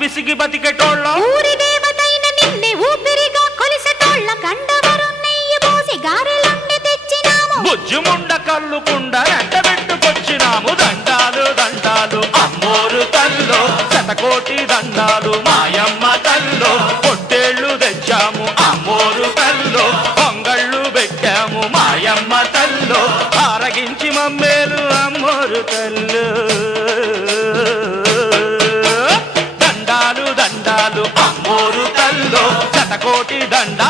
బిసిగి బతికెటోళ్ళం. ఊరి దేవతైన నిన్నే ఊపిరిగా కొలిసెటోళ్ళ కండవరం నెయ్యి పోసి గారెలుండి తెచ్చినాము. బుజ్జుముండ కళ్ళుకుండ ఎండబెట్టుకొచ్చినాము దండాలు దండాలు అమ్మోరు తల్లో శతకోటి దండాలు మాయం మోరు తల్లో శతకోటి దండా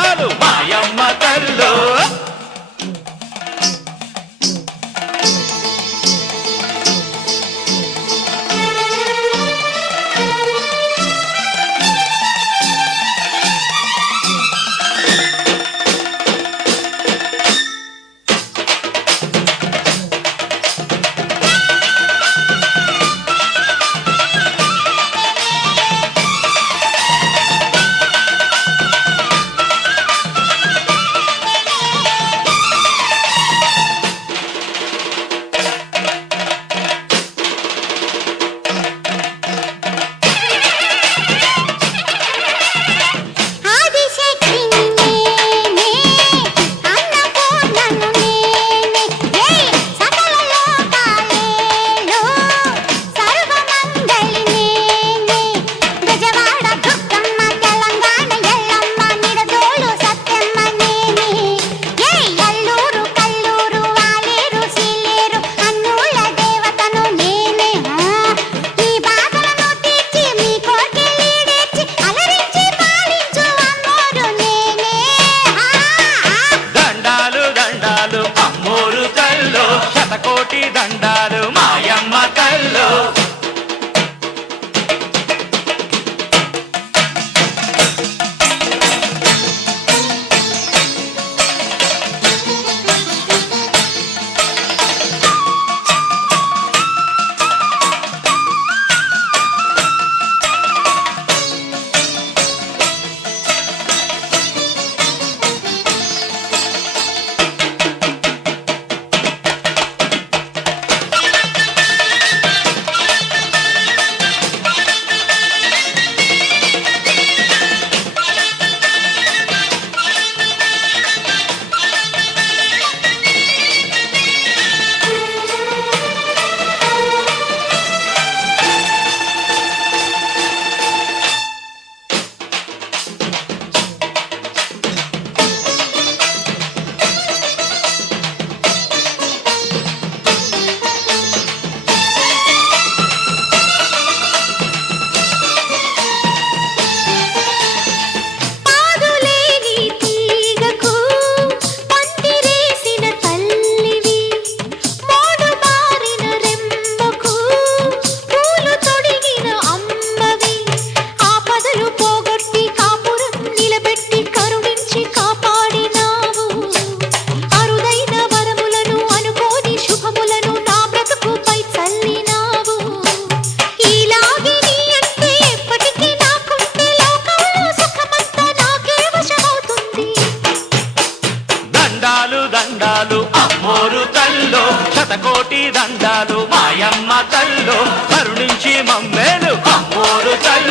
శతకోటి దండాలు మాయమ్మ తల్లు కరుణించి మమ్మేలు అమ్మోరు తల్లు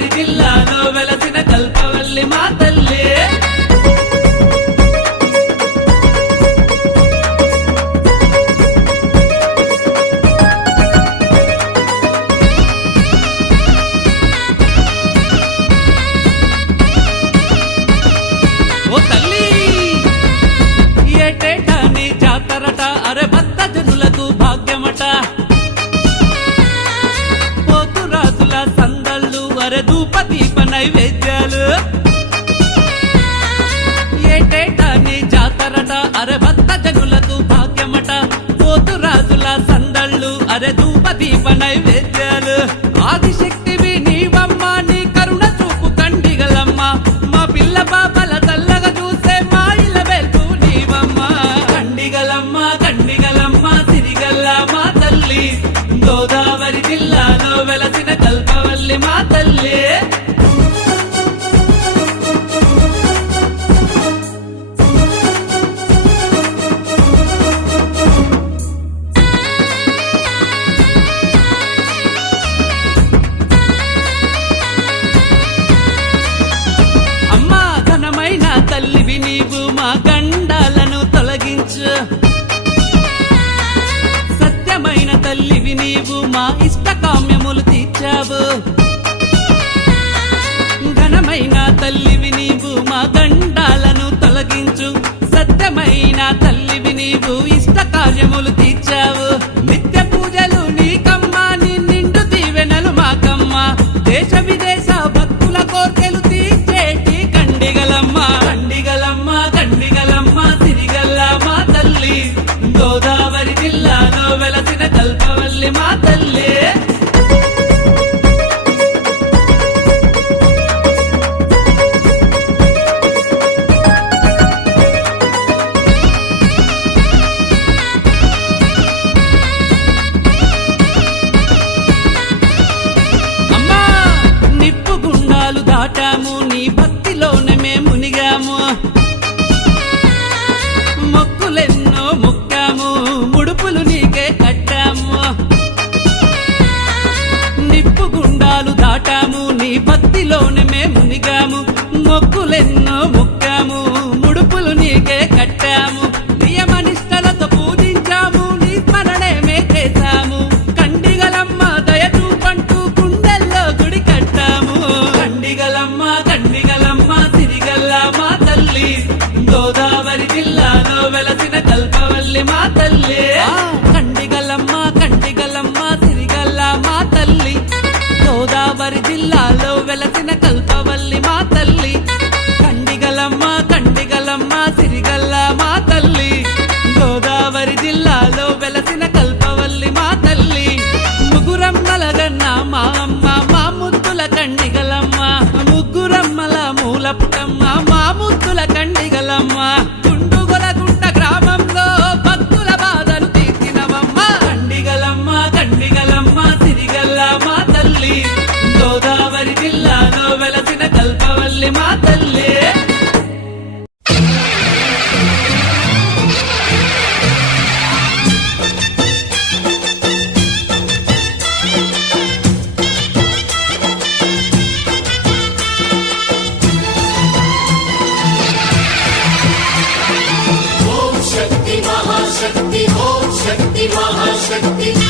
ಯಾರಿಗಿಲ್ಲ అరే ధూప దీప నైవేద్యాలు ఆదిశక్తి గండాలను తొలగించు. సత్యమైన తల్లివి నీవు మా ఇష్ట కామ్యములు తీర్చావు. ఘనమైన తల్లివి నీవు మా గండాలను తొలగించు. సత్యమైన తల్లివి నీవు ఇష్ట కార్యములు తీర్చావు. నిత్య పూజలు నీకమ్మా నిండు దీవెనలు మాకమ్మ. దేశ విదే గోదావరి జిల్లాలో వెలసిన కల్పవల్లి మా తల్లే. amar. se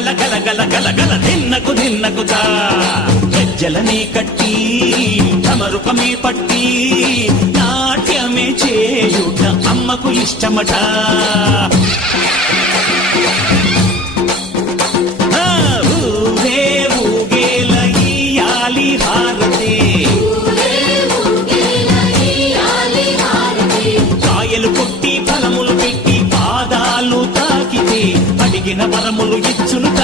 గల గల గల గల గల గల గల గజ్జలనే కట్టి తమరుపమే పట్టి నాట్యమే చేయుట అమ్మకు ఇష్టమట. ఆ, ఊరే ఊగేల ఇయ్యాలి హారతే. కాయలు కొట్టి ఫలములు పెట్టి పాదాలు తాకితే అడిగిన వరములు ఇచ్చును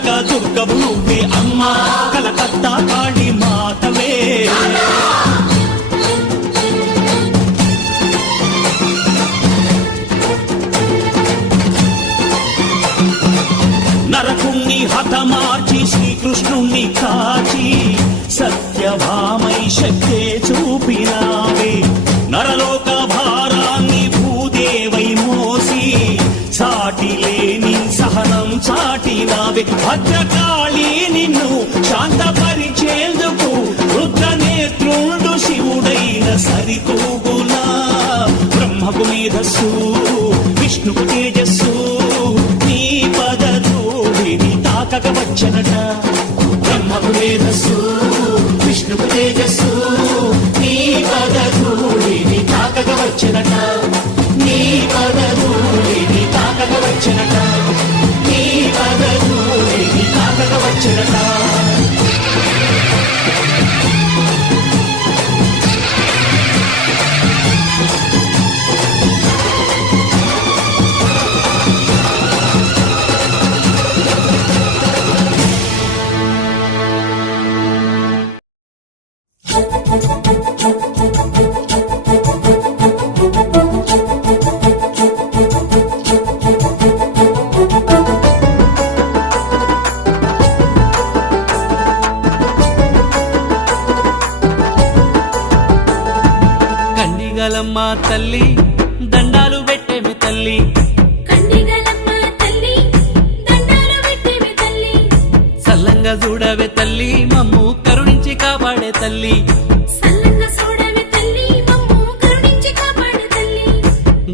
కనక దుర్గవు నువ్వే అమ్మ. కలకత్తా కాళీ మాతవే. నరకుణ్ణి హతమార్చి శ్రీకృష్ణుణ్ణి కాచి సత్యభామై శక్తి నావే భద్రకాళి నిన్ను శాంతపరిచేందుకు రుద్రనేత్రుండు శివుడైన సరితూగులా. బ్రహ్మకు మేధస్సు విష్ణుకు తేజస్సు నీ పద ధూళిని తాకక వచ్చనట బ్రహ్మకు మేధస్సు విష్ణుకు తేజస్సు నీ పద ధూళిని తాకక వచ్చనట నీ పద ధూళిని తాకక వచ్చనట the. సల్లంగా చూడవే తల్లి మమ్ము కరుణించి కాపాడే తల్లి.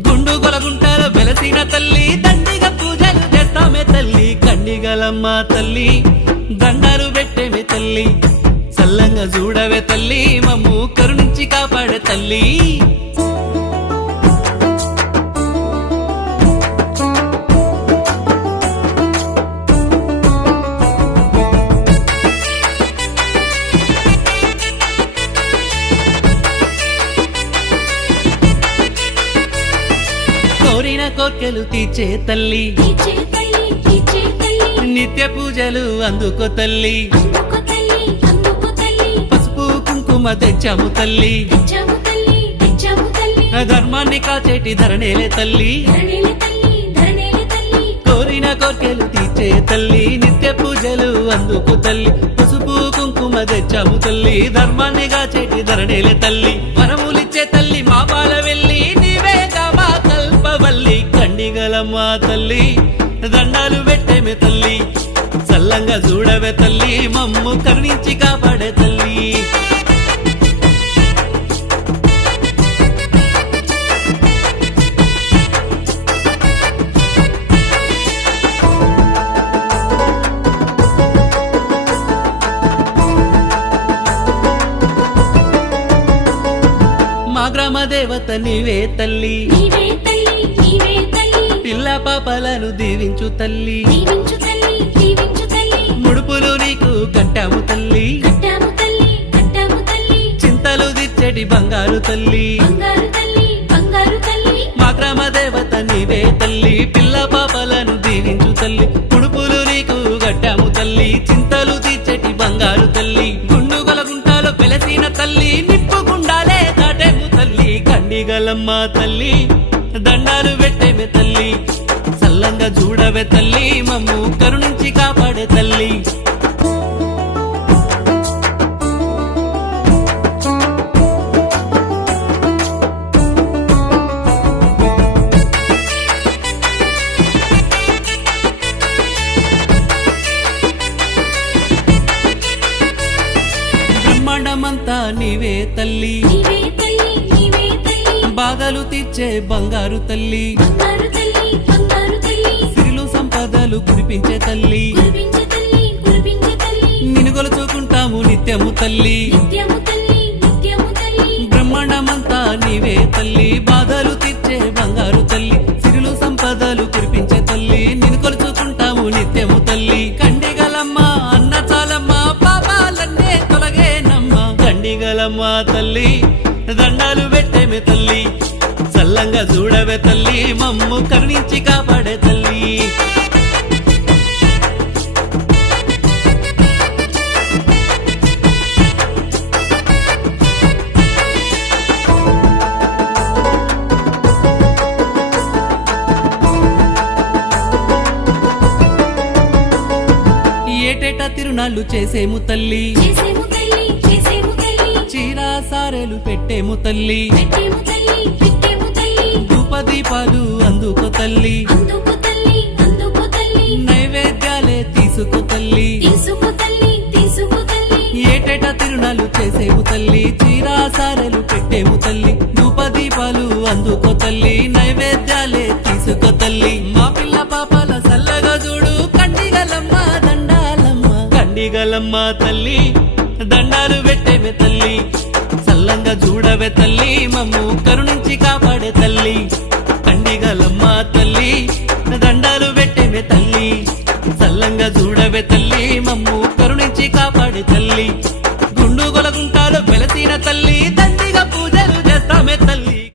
గుండు గొలగుంటారు వెలసిన తల్లి దండిగా పూజలు చేస్తామే తల్లి. కండిగలమ్మ తల్లి దండాలు పెట్టేమి తల్లి. సల్లంగా చూడవే తల్లి మమ్ము కరుణించి కాపాడే తల్లి. కోర్కెలు తీర్చే తల్లి. నిత్య పూజలు అందుకో తల్లి. పసుపు కుంకుమ తెచ్చాము తల్లి. ధర్మాన్ని కాచేటి ధరణేలే తల్లి. కోరిన కోర్కెలు తీర్చే తల్లి. నిత్య పూజలు అందుకు తల్లి. పసుపు కుంకుమ తెచ్చాము తల్లి. ధర్మాన్ని కాచేటి ధరణేలే తల్లి. వరములిచ్చే తల్లి మా బాల కల్పవల్లి కండిగలమ్మ తల్లి. దండాలు పెట్టేమే తల్లి. చల్లంగా చూడవే తల్లి. మమ్ము కరుణించి కాపాడే తల్లి. మా గ్రామ దేవత నీవే తల్లి. పాపలను దీవించు తల్లి. ముడుపులు నీకు కట్టాము తల్లి. చింతలు దిచ్చటి బంగారు తల్లి. మా గ్రామ దేవత నీవే తల్లి. పిల్ల పాపలను దీవించు తల్లి. ముడుపులు నీకు కట్టాము తల్లి. చింతలు తీర్చటి బంగారు తల్లి. గుండు గుంటాలో వెలసిన తల్లి. నిప్పు గుండాలే దాటేము తల్లి. కండిగలమ్మ తల్లి. దండాలు పెట్టేమే తల్లి. చూడవే తల్లి మమ్ము కరుణించి కాపాడే తల్లి. బ్రహ్మాండమంతా నీవే తల్లి. బాధలు తీర్చే బంగారు తల్లి. సంపదలు కురిపించే తల్లి. తల్లి నినుగొలుచుకుంటాము నిత్యము తల్లి. బ్రహ్మాండమంతా నీవే తల్లి. బాధలు తీర్చే బంగారు తల్లి. సిరులు సంపదలు కురిపించే తల్లి. నిన్ను కొలుచుకుంటాము నిత్యము తల్లి. కండిగలమ్మ అన్న చాలమ్మ పాపాలన్నే తొలగేనమ్మ. కండిగలమ్మ తల్లి దండాలు పెట్టేమే తల్లి. చల్లంగా చూడవే తల్లి. మమ్ము కరుణించి చేసేము తల్లి. చీరా సారెలు పెట్టేము తల్లి. ధూపదీపాలు అందుకో తల్లి. నైవేద్యాలే తీసుకో తల్లి. ఏటేటా తిరునాళ్ళు చేసేము తల్లి. చీరా సారెలు పెట్టేము తల్లి. ధూపదీపాలు అందుకో తల్లి. నైవేద్యాలే చేయగలమ్మా తల్లి దండాలు పెట్టేవే తల్లి చల్లంగా చూడవే తల్లి మమ్ము కరుణించి కాపాడే తల్లి.